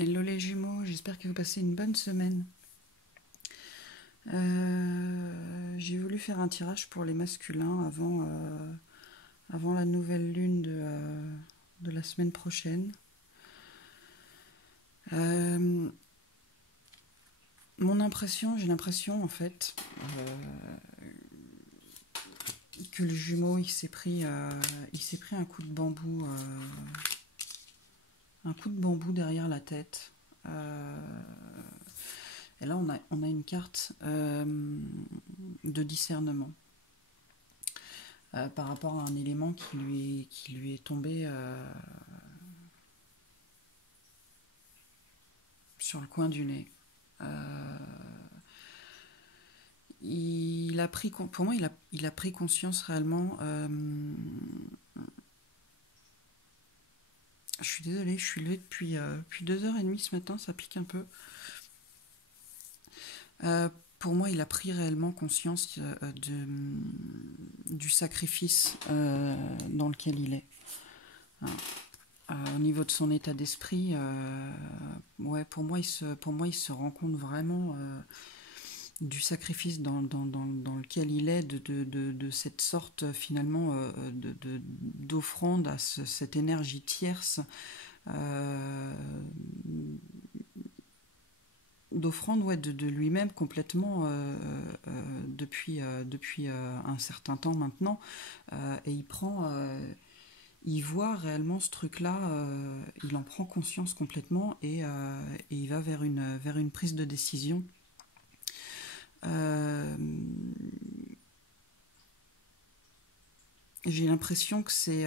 Hello les jumeaux, j'espère que vous passez une bonne semaine. J'ai voulu faire un tirage pour les masculins avant la nouvelle lune de la semaine prochaine. J'ai l'impression en fait que le jumeau il s'est pris un coup de bambou derrière la tête. Et là on a une carte de discernement. Par rapport à un élément qui lui est tombé sur le coin du nez. Pour moi, il a pris conscience réellement. Je suis désolée, je suis levée depuis 2h30 ce matin, ça pique un peu. Pour moi, il a pris réellement conscience du sacrifice dans lequel il est. Au niveau de son état d'esprit, ouais, pour moi, il se rend compte vraiment du sacrifice dans lequel il est, de cette sorte finalement d'offrande à cette énergie tierce, d'offrande, ouais, de lui-même complètement depuis un certain temps maintenant. Et il voit réellement ce truc-là, il en prend conscience complètement et il va vers une prise de décision. J'ai l'impression que c'est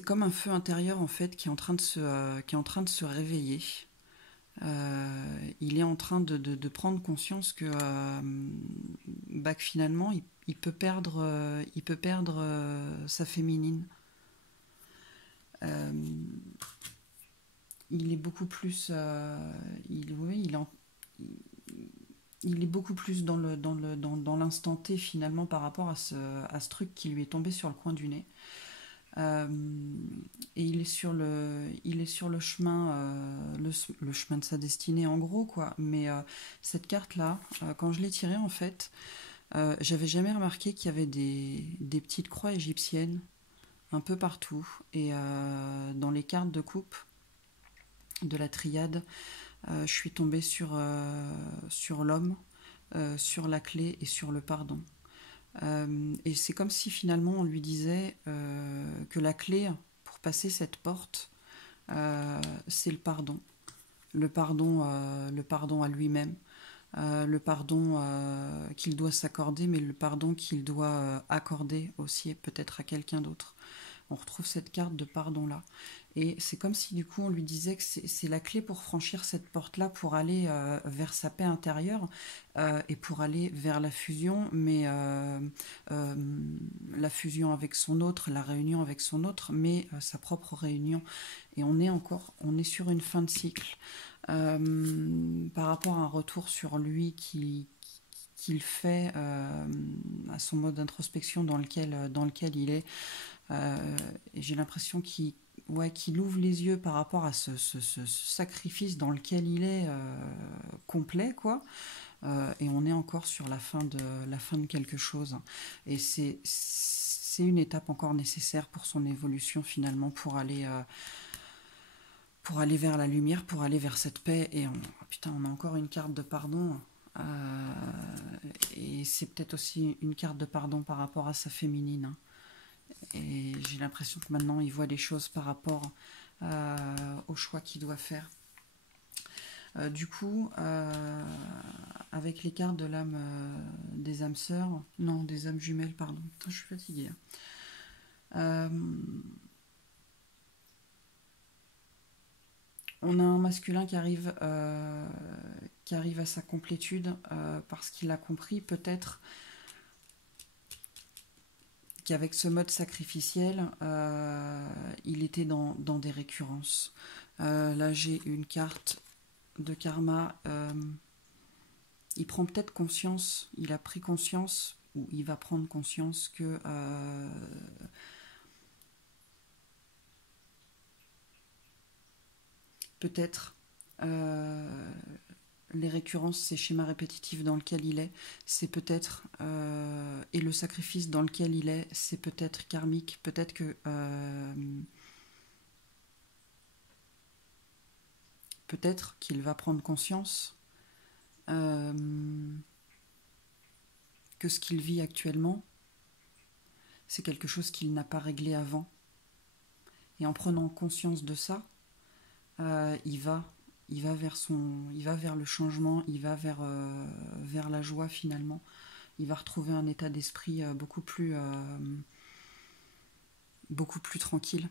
comme un feu intérieur en fait qui est en train de se réveiller. Il est en train de prendre conscience que finalement il peut perdre sa féminine. Il est beaucoup plus il est beaucoup plus dans l'instant T finalement par rapport à ce truc qui lui est tombé sur le coin du nez. Et il est sur le chemin, le chemin de sa destinée en gros quoi. Mais cette carte là, quand je l'ai tirée en fait, j'avais jamais remarqué qu'il y avait des petites croix égyptiennes un peu partout. Et dans les cartes de coupe de la triade, je suis tombée sur l'homme, sur la clé et sur le pardon. Et c'est comme si finalement on lui disait que la clé pour passer cette porte, c'est le pardon. Le pardon à lui-même, le pardon qu'il doit s'accorder, mais le pardon qu'il doit accorder aussi peut-être à quelqu'un d'autre. On retrouve cette carte de pardon-là. Et c'est comme si du coup on lui disait que c'est la clé pour franchir cette porte-là, pour aller vers sa paix intérieure et pour aller vers la fusion, mais la fusion avec son autre, la réunion avec son autre, mais sa propre réunion. Et on est sur une fin de cycle. Par rapport à un retour sur lui qu'il fait à son mode d'introspection dans lequel il est. J'ai l'impression qu'il ouvre les yeux par rapport à ce sacrifice dans lequel il est complet, quoi. Et on est encore sur la fin de quelque chose. Et c'est une étape encore nécessaire pour son évolution finalement, pour aller vers la lumière, pour aller vers cette paix. Et on a encore une carte de pardon. Et c'est peut-être aussi une carte de pardon par rapport à sa féminine. Et j'ai l'impression que maintenant il voit des choses par rapport au choix qu'il doit faire. Du coup, avec les cartes de l'âme des âmes sœurs, non, des âmes jumelles, pardon. Putain, je suis fatiguée. On a un masculin qui arrive à sa complétude parce qu'il a compris peut-être qu'avec ce mode sacrificiel, il était dans des récurrences. Là, j'ai une carte de karma. Il prend peut-être conscience, il a pris conscience, ou il va prendre conscience que peut-être les récurrences, ces schémas répétitifs dans lesquels il est, c'est peut-être, et le sacrifice dans lequel il est, c'est peut-être karmique, peut-être que peut-être qu'il va prendre conscience euh, que ce qu'il vit actuellement, c'est quelque chose qu'il n'a pas réglé avant. Et en prenant conscience de ça, il va il va vers le changement, il va vers la joie finalement. Il va retrouver un état d'esprit beaucoup plus tranquille.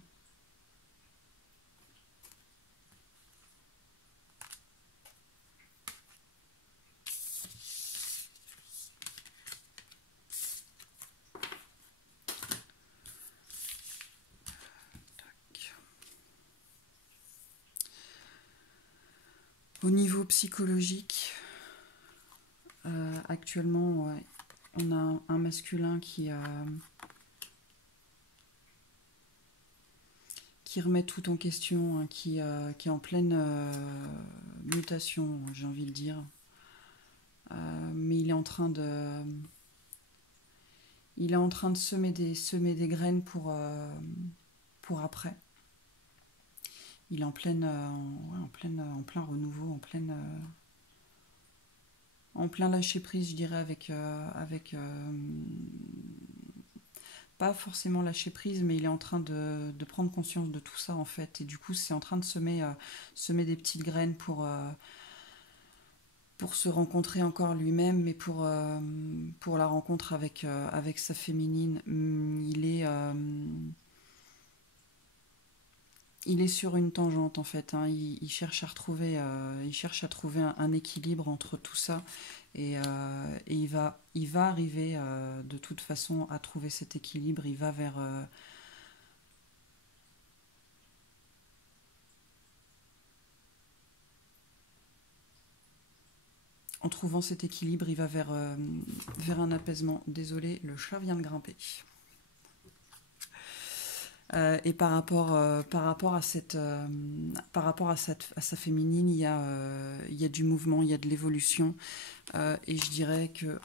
Au niveau psychologique, actuellement, ouais, on a un masculin qui remet tout en question, hein, qui est en pleine mutation, j'ai envie de dire. Mais il est en train de semer des graines pour après. Il est en plein renouveau, en plein lâcher prise, je dirais, avec pas forcément lâcher prise, mais il est en train de prendre conscience de tout ça en fait. Et du coup, c'est en train de semer des petites graines pour se rencontrer encore lui-même, mais pour la rencontre avec sa féminine. Il est sur une tangente en fait, hein. Il cherche il cherche à trouver un équilibre entre tout ça et il va arriver de toute façon à trouver cet équilibre. Il va en trouvant cet équilibre, il va vers un apaisement. Désolé, le chat vient de grimper. Et par rapport à sa féminine, il y a du mouvement, il y a de l'évolution. Et je dirais que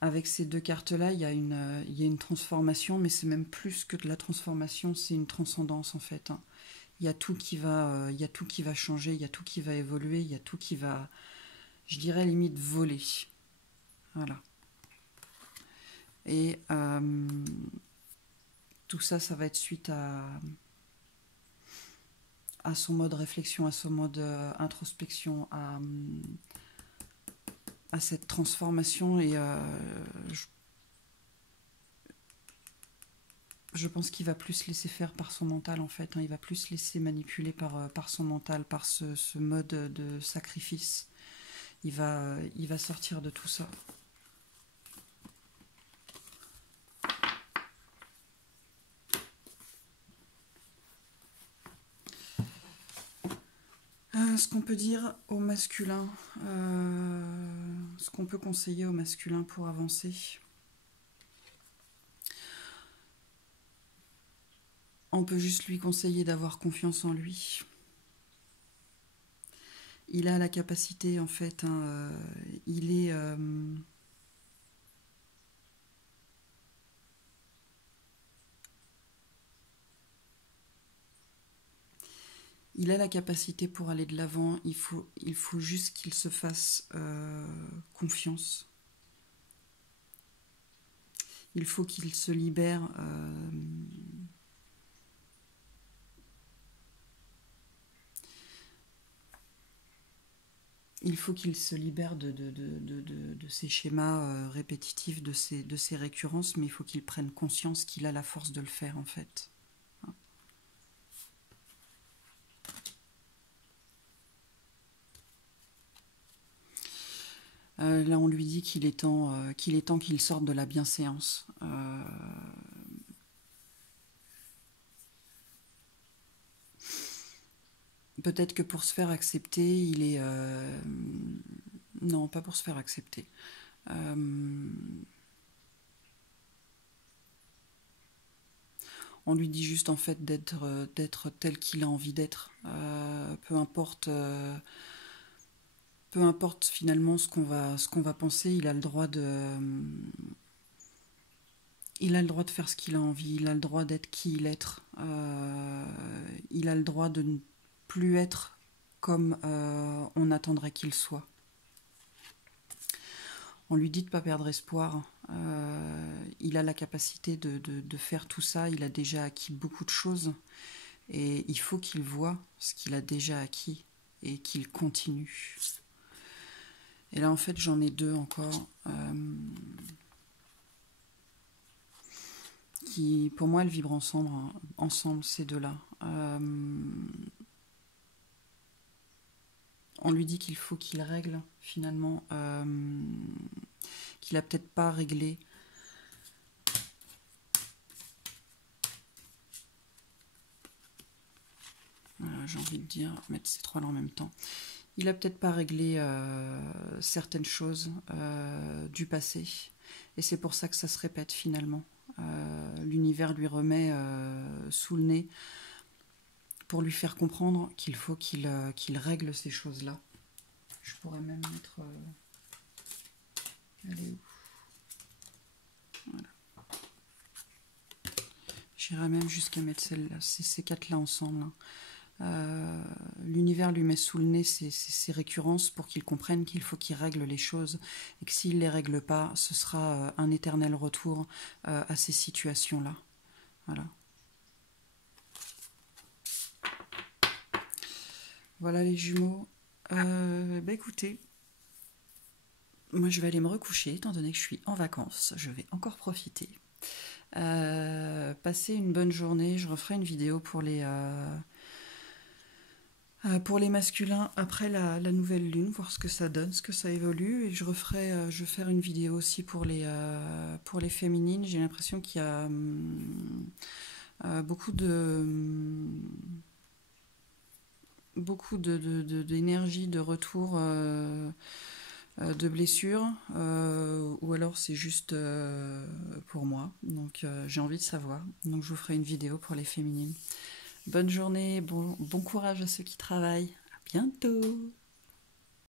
avec ces deux cartes-là, il y a une transformation, mais c'est même plus que de la transformation, c'est une transcendance en fait, hein. Il y a tout qui va changer, il y a tout qui va évoluer, il y a tout qui va, je dirais limite voler. Voilà. Et tout ça, ça va être suite à son mode réflexion, à son mode introspection, à cette transformation. Et je pense qu'il va plus se laisser faire par son mental en fait, hein. Il va plus se laisser manipuler par son mental, par ce mode de sacrifice. Il va sortir de tout ça. Ce qu'on peut dire au masculin, ce qu'on peut conseiller au masculin pour avancer. On peut juste lui conseiller d'avoir confiance en lui. Il a la capacité, en fait, hein, il a la capacité pour aller de l'avant. Il faut juste qu'il se fasse confiance. Il faut qu'il se libère. Il faut qu'il se libère de ces schémas répétitifs, de ces récurrences, mais il faut qu'il prenne conscience qu'il a la force de le faire, en fait. Là, on lui dit qu'il est temps qu'il sorte de la bienséance. Peut-être que pour se faire accepter, il est... non, pas pour se faire accepter. On lui dit juste en fait d'être tel qu'il a envie d'être. Peu importe finalement ce qu'on va penser, il a le droit de faire ce qu'il a envie, il a le droit d'être qui il est. Il a le droit de ne plus être comme on attendrait qu'il soit. On lui dit de ne pas perdre espoir. Il a la capacité de faire tout ça. Il a déjà acquis beaucoup de choses. Et il faut qu'il voie ce qu'il a déjà acquis et qu'il continue. Et là, en fait, j'en ai deux encore. Qui, pour moi, elles vibrent ensemble ces deux-là. On lui dit qu'il faut qu'il règle, finalement, qu'il a peut-être pas réglé. J'ai envie de dire, mettre ces trois-là en même temps. Il a peut-être pas réglé certaines choses du passé. Et c'est pour ça que ça se répète, finalement. L'univers lui remet sous le nez pour lui faire comprendre qu'il faut qu'il règle ces choses-là. Je pourrais même mettre... elle est où? Voilà. J'irais même jusqu'à mettre celle-là, ces quatre-là ensemble. Hein. L'univers lui met sous le nez ces récurrences pour qu'il comprenne qu'il faut qu'il règle les choses et que s'il ne les règle pas, ce sera un éternel retour à ces situations-là. Voilà. Voilà les jumeaux. Bah écoutez, moi je vais aller me recoucher étant donné que je suis en vacances. Je vais encore profiter. Passez une bonne journée. Je referai une vidéo pour les masculins après la nouvelle lune, voir ce que ça donne, ce que ça évolue. Et je vais faire une vidéo aussi pour les féminines. J'ai l'impression qu'il y a beaucoup d'énergie, de retour, de blessures, ou alors c'est juste pour moi. Donc j'ai envie de savoir. Donc je vous ferai une vidéo pour les féminines. Bonne journée, bon courage à ceux qui travaillent. À bientôt.